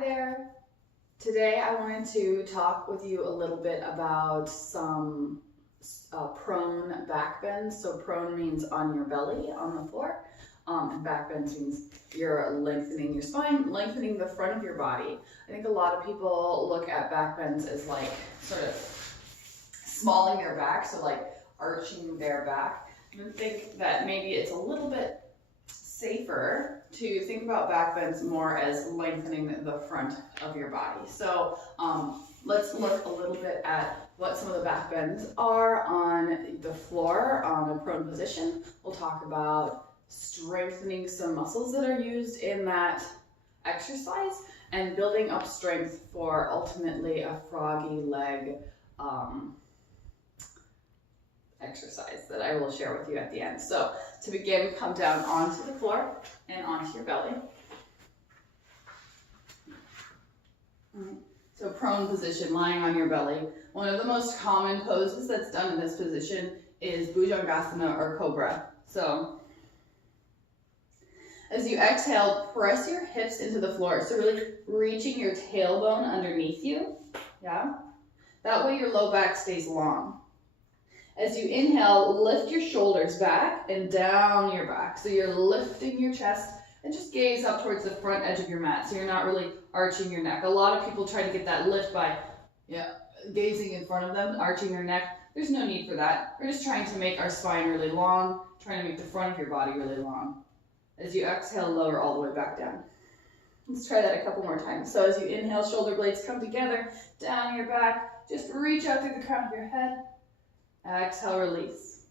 Hi there. Today I wanted to talk with you a little bit about some prone back bends. So prone means on your belly on the floor, and back bends means you're lengthening your spine, lengthening the front of your body. I think a lot of people look at back bends as like sort of smalling their back, so like arching their back. I think that maybe it's a little bit safer to think about back bends more as lengthening the front of your body. So let's look a little bit at what some of the back bends are on the floor on a prone position. We'll talk about strengthening some muscles that are used in that exercise and building up strength for ultimately a froggy leg exercise that I will share with you at the end. So to begin, come down onto the floor and onto your belly. So prone position, lying on your belly. One of the most common poses that's done in this position is Bhujangasana or Cobra. So as you exhale, press your hips into the floor. So really reaching your tailbone underneath you. Yeah. That way your low back stays long. As you inhale, lift your shoulders back and down your back. So you're lifting your chest and just gaze up towards the front edge of your mat. So you're not really arching your neck. A lot of people try to get that lift by gazing in front of them, arching their neck. There's no need for that. We're just trying to make our spine really long, trying to make the front of your body really long. As you exhale, lower all the way back down. Let's try that a couple more times. So as you inhale, shoulder blades come together, down your back. Just reach out through the crown of your head. Exhale, release.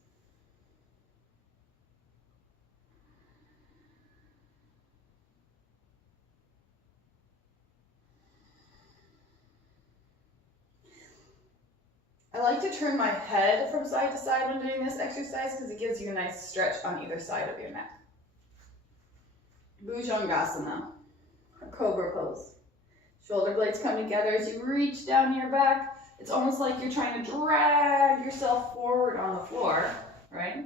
I like to turn my head from side to side when doing this exercise because it gives you a nice stretch on either side of your neck. Bhujangasana, or Cobra Pose. Shoulder blades come together as you reach down your back. It's almost like you're trying to drag yourself forward on the floor, right?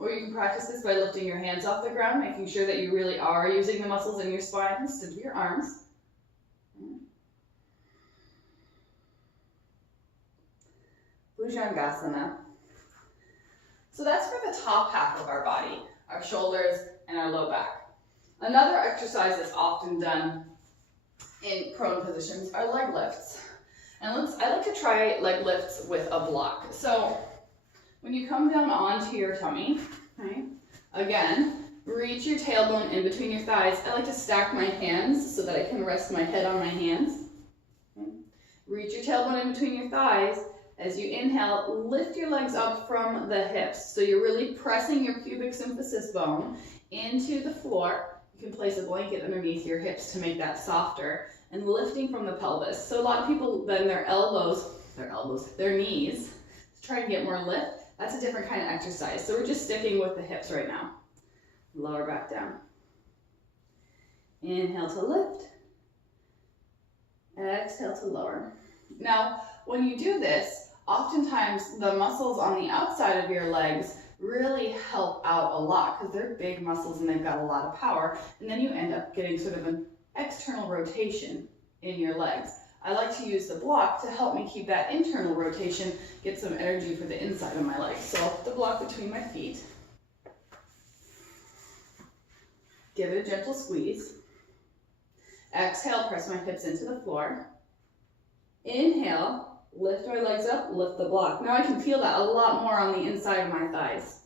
Or you can practice this by lifting your hands off the ground, making sure that you really are using the muscles in your spine instead of your arms. Bhujangasana. So that's for the top half of our body, our shoulders and our low back. Another exercise that's often done in prone positions are leg lifts. And I like to try leg lifts with a block. So when you come down onto your tummy, right, again, reach your tailbone in between your thighs. I like to stack my hands so that I can rest my head on my hands. Okay. Reach your tailbone in between your thighs. As you inhale, lift your legs up from the hips. So you're really pressing your pubic symphysis bone into the floor. You can place a blanket underneath your hips to make that softer. And lifting from the pelvis. So a lot of people bend their knees to try and get more lift. That's a different kind of exercise. So we're just sticking with the hips right now. Lower back down. Inhale to lift. Exhale to lower. Now, when you do this, oftentimes the muscles on the outside of your legs really help out a lot because they're big muscles and they've got a lot of power. And then you end up getting sort of an external rotation in your legs. I like to use the block to help me keep that internal rotation, get some energy for the inside of my legs. So I'll put the block between my feet. Give it a gentle squeeze. Exhale, press my hips into the floor. Inhale, lift my legs up, lift the block. Now I can feel that a lot more on the inside of my thighs.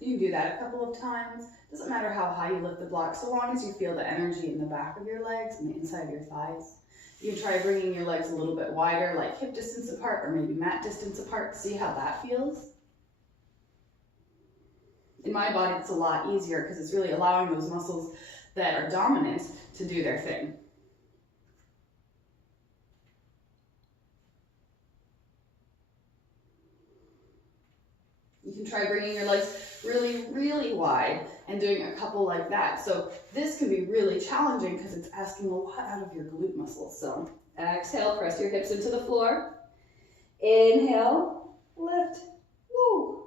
You can do that a couple of times. Doesn't matter how high you lift the block, so long as you feel the energy in the back of your legs and the inside of your thighs. You can try bringing your legs a little bit wider, like hip distance apart or maybe mat distance apart. See how that feels? In my body, it's a lot easier because it's really allowing those muscles that are dominant to do their thing. You can try bringing your legs really, really wide and doing a couple like that. So this can be really challenging because it's asking a lot out of your glute muscles. So Exhale, press your hips into the floor. Inhale, lift. Woo.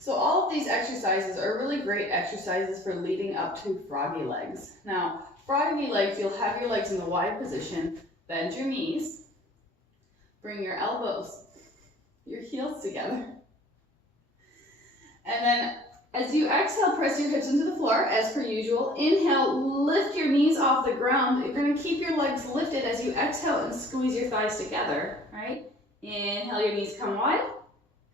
So all of these exercises are really great exercises for leading up to froggy legs. Now, froggy legs, you'll have your legs in the wide position, bend your knees, bring your elbows, your heels together. And then as you exhale, press your hips into the floor as per usual. Inhale, lift your knees off the ground. You're gonna keep your legs lifted as you exhale and squeeze your thighs together, right? Inhale, your knees come wide.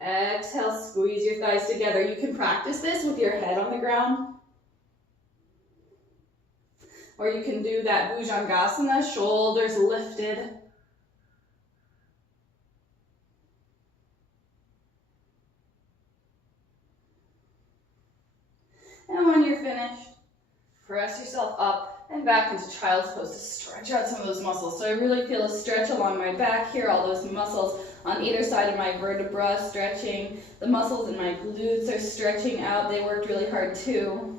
Exhale, squeeze your thighs together. You can practice this with your head on the ground. Or you can do that Bhujangasana, shoulders lifted. And when you're finished, press yourself up and back into child's pose to stretch out some of those muscles. So I really feel a stretch along my back here, all those muscles on either side of my vertebra stretching. The muscles in my glutes are stretching out. They worked really hard too.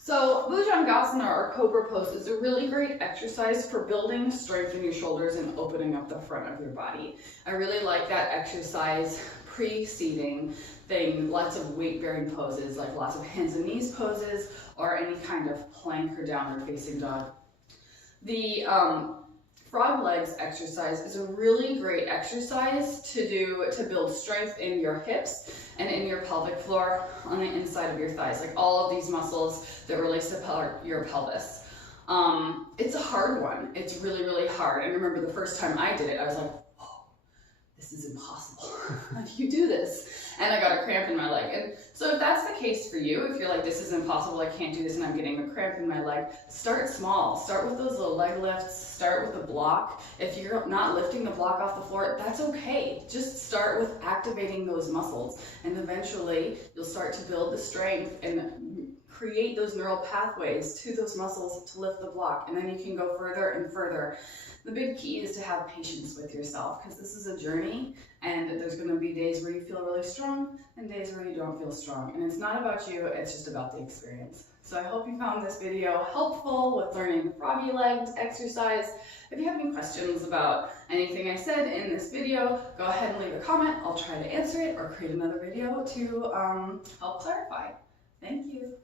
So Bhujangasana or Cobra Pose is a really great exercise for building strength in your shoulders and opening up the front of your body. I really like that exercise preceding lots of weight-bearing poses, like lots of hands and knees poses, or any kind of plank or downward facing dog. The frog legs exercise is a really great exercise to do to build strength in your hips and in your pelvic floor on the inside of your thighs, like all of these muscles that relate to your pelvis. It's a hard one. It's really, really hard. I remember the first time I did it, I was like, oh, this is impossible. How do you do this? And I got a cramp in my leg. And so if that's the case for you, if you're like, this is impossible, I can't do this, and I'm getting a cramp in my leg, start small. Start with those little leg lifts. Start with a block. If you're not lifting the block off the floor, that's okay. Just start with activating those muscles. And eventually, you'll start to build the strength and create those neural pathways to those muscles to lift the block. And then you can go further and further. The big key is to have patience with yourself, because this is a journey, and there's going to be days where you feel really strong and days where you don't feel strong. And it's not about you, it's just about the experience. So I hope you found this video helpful with learning froggy legs exercise. If you have any questions about anything I said in this video, go ahead and leave a comment. I'll try to answer it or create another video to help clarify. Thank you.